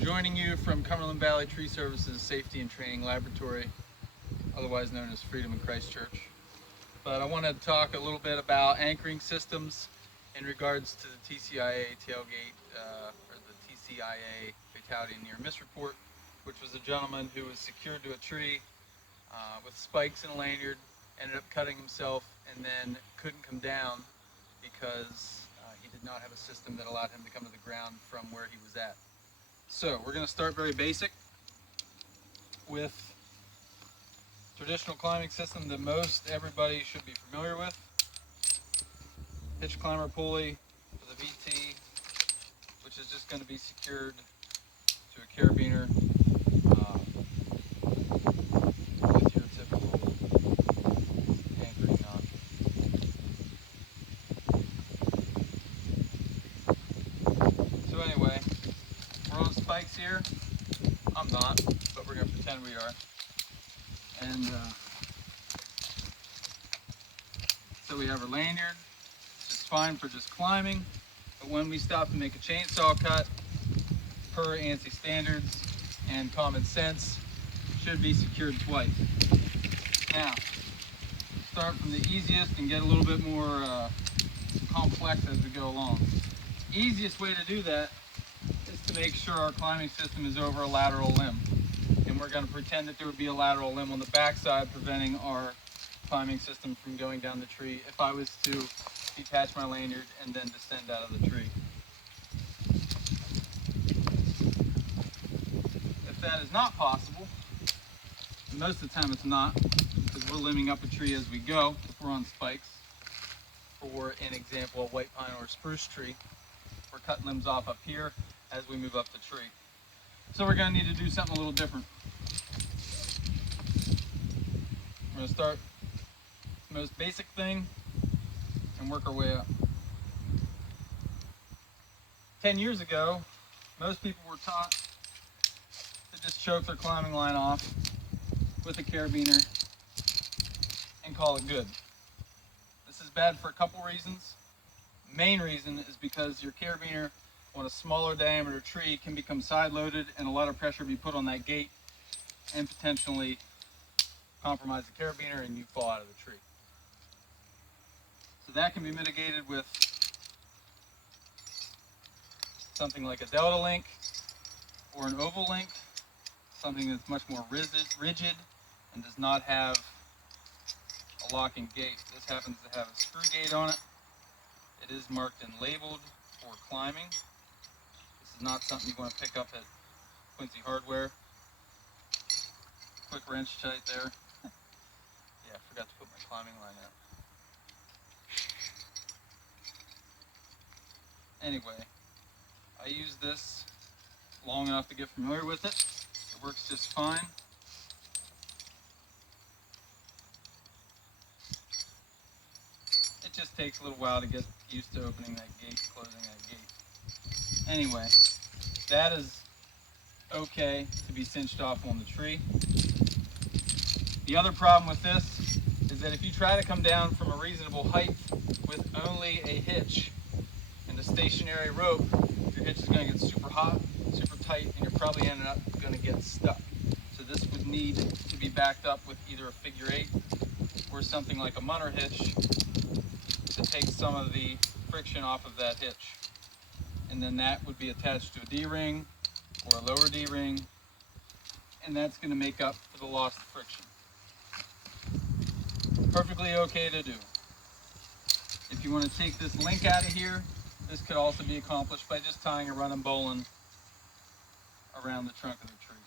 Joining you from Cumberland Valley Tree Services Safety and Training Laboratory, otherwise known as Freedom in Christchurch. But I want to talk a little bit about anchoring systems in regards to the TCIA tailgate, or the TCIA fatality near miss report, which was a gentleman who was secured to a tree with spikes and a lanyard, ended up cutting himself, and then couldn't come down because he did not have a system that allowed him to come to the ground from where he was at. So we're going to start very basic with traditional climbing system that most everybody should be familiar with. Hitch climber pulley with a VT, which is just going to be secured to a carabiner with your typical anchoring knot. So anyway, we're on spikes here. I'm not, but we're going to pretend we are. And so we have our lanyard, which is fine for just climbing, but when we stop to make a chainsaw cut, per ANSI standards and common sense, should be secured twice. Now, start from the easiest and get a little bit more complex as we go along. Easiest way to do that is to make sure our climbing system is over a lateral limb. And we're going to pretend that there would be a lateral limb on the backside preventing our climbing system from going down the tree if I was to detach my lanyard and then descend out of the tree. If that is not possible, and most of the time it's not, because we're limbing up a tree as we go if we're on spikes. For an example, a white pine or a spruce tree, we're cutting limbs off up here as we move up the tree. So we're going to need to do something a little different. We're going to start the most basic thing and work our way up. 10 years ago, most people were taught to just choke their climbing line off with a carabiner and call it good. This is bad for a couple reasons. Main reason is because your carabiner on a smaller diameter tree can become side loaded and a lot of pressure be put on that gate and potentially compromise the carabiner and you fall out of the tree. So that can be mitigated with something like a delta link or an oval link, something that's much more rigid and does not have a locking gate. This happens to have a screw gate on it. It is marked and labeled for climbing. This is not something you want to pick up at Quincy Hardware. Quick wrench tight there. Yeah, I forgot to put my climbing line out. Anyway, I use this long enough to get familiar with it. It works just fine. It just takes a little while to get used to opening that gate, closing that gate. Anyway, that is okay to be cinched off on the tree. The other problem with this is that if you try to come down from a reasonable height with only a hitch and a stationary rope, your hitch is going to get super hot, super tight, and you're probably ending up going to get stuck. So this would need to be backed up with either a figure 8 or something like a munner hitch to take some of the friction off of that hitch. And then that would be attached to a D-ring or a lower D-ring, and that's going to make up for the lost friction. Perfectly okay to do. If you want to take this link out of here, this could also be accomplished by just tying a running bowline around the trunk of the tree.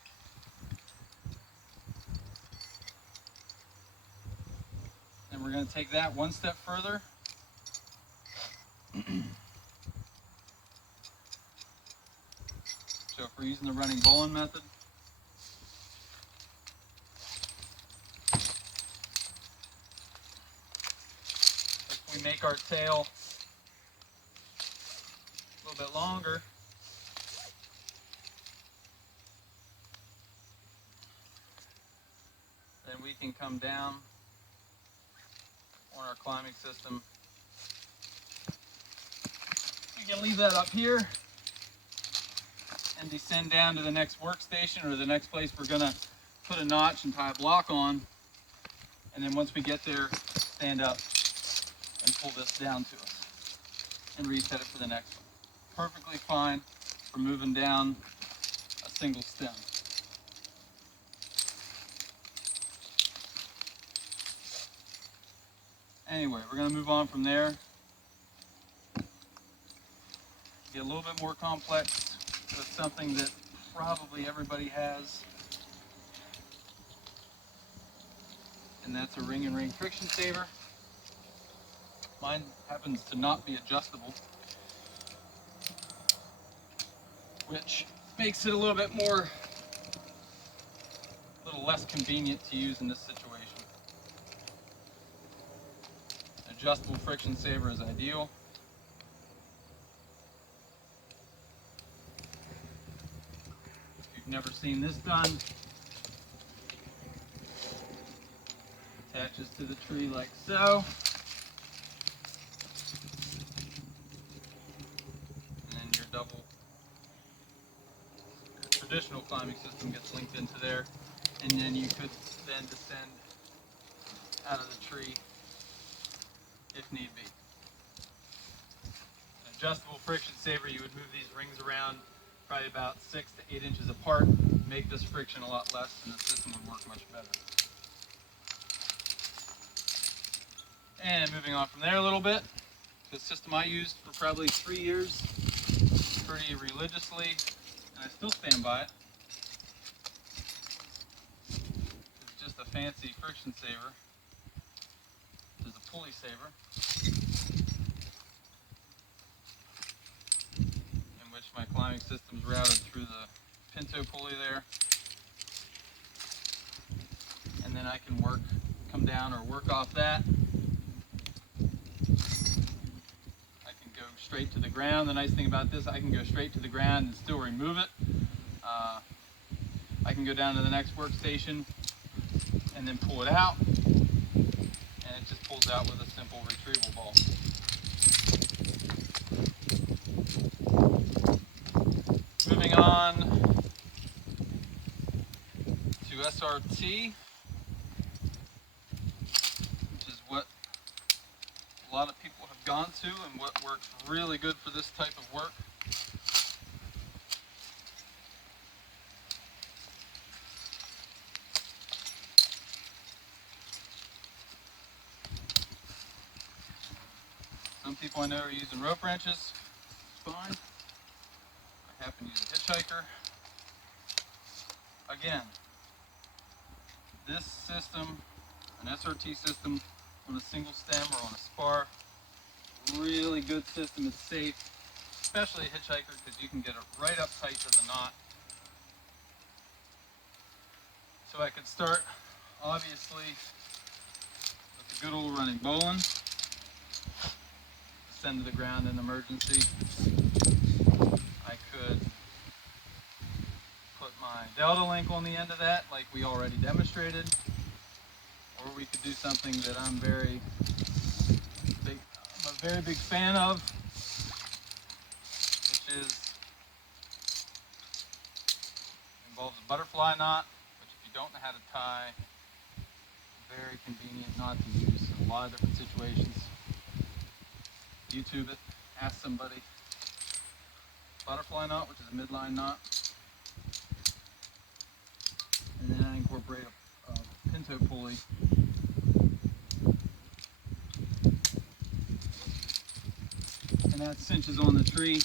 And we're going to take that one step further. So if we're using the running bowline method, if we make our tail a little bit longer, then we can come down on our climbing system. We can leave that up here and descend down to the next workstation or the next place we're going to put a notch and tie a block on. And then once we get there, stand up and pull this down to us and reset it for the next one. Perfectly fine for moving down a single stem. Anyway, we're going to move on from there. Get a little bit more complex with something that probably everybody has, and that's a ring and ring friction saver. Mine happens to not be adjustable, which makes it a little bit more, a little less convenient to use in this situation. Adjustable friction saver is ideal. If you've never seen this done, attaches to the tree like so. And then your traditional climbing system gets linked into there. And then you could then descend out of the tree if need be. An adjustable friction saver, you would move these rings around probably about 6 to 8 inches apart, make this friction a lot less, and the system would work much better. And moving on from there a little bit, the system I used for probably 3 years, pretty religiously, and I still stand by it. It's just a fancy friction saver. It's a pulley saver, in which my climbing system's routed through the pinto pulley there. And then I can come down or work off that. Straight to the ground. The nice thing about this, I can go straight to the ground and still remove it. I can go down to the next workstation and then pull it out, and it just pulls out with a simple retrieval ball. Moving on to SRT, which is what a lot of people have gone to and what works really good for this type of work. Some people I know are using rope wrenches. It's fine. I happen to use a hitchhiker. Again, this system, an SRT system on a single stem or on a spar, really good system. It's safe, especially a hitchhiker, because you can get it right up tight to the knot. So I could start, obviously, with the good old running bowline, descend to the ground in emergency. I could put my delta link on the end of that, like we already demonstrated, or we could do something that I'm a very big fan of, which involves a butterfly knot, which if you don't know how to tie, very convenient knot to use in a lot of different situations. YouTube it, ask somebody. Butterfly knot, which is a midline knot, and then I incorporate a pinto pulley and that cinches on the tree,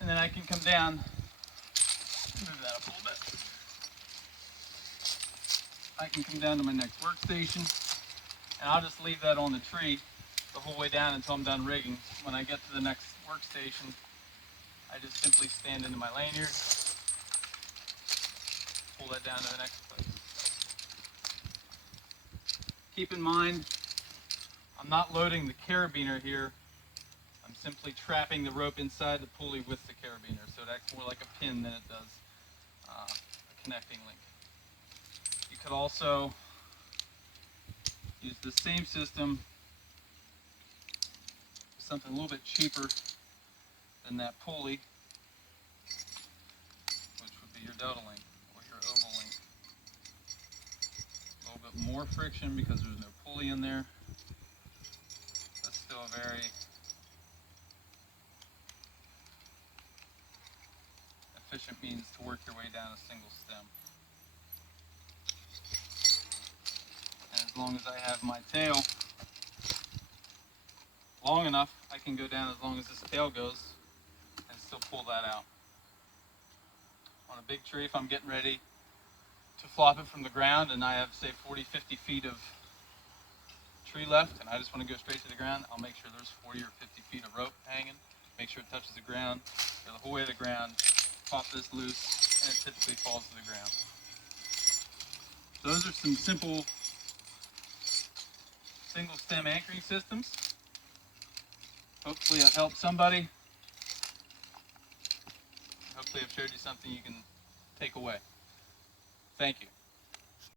and then I can come down, move that up a little bit. I can come down to my next workstation, and I'll just leave that on the tree the whole way down until I'm done rigging. When I get to the next workstation, I just simply stand into my lanyard, pull that down to the next place. Keep in mind, I'm not loading the carabiner here. I'm simply trapping the rope inside the pulley with the carabiner, so it acts more like a pin than it does a connecting link. You could also use the same system, something a little bit cheaper than that pulley, delta link or your oval link. A little bit more friction because there's no pulley in there. That's still a very efficient means to work your way down a single stem. And as long as I have my tail long enough, I can go down as long as this tail goes and still pull that out. On a big tree, if I'm getting ready to flop it from the ground and I have, say, 40-50 feet of tree left and I just want to go straight to the ground, I'll make sure there's 40 or 50 feet of rope hanging, make sure it touches the ground, go the whole way to the ground, pop this loose, and it typically falls to the ground. Those are some simple single stem anchoring systems. Hopefully I've helped somebody. Hopefully I've showed you something you can take away. Thank you.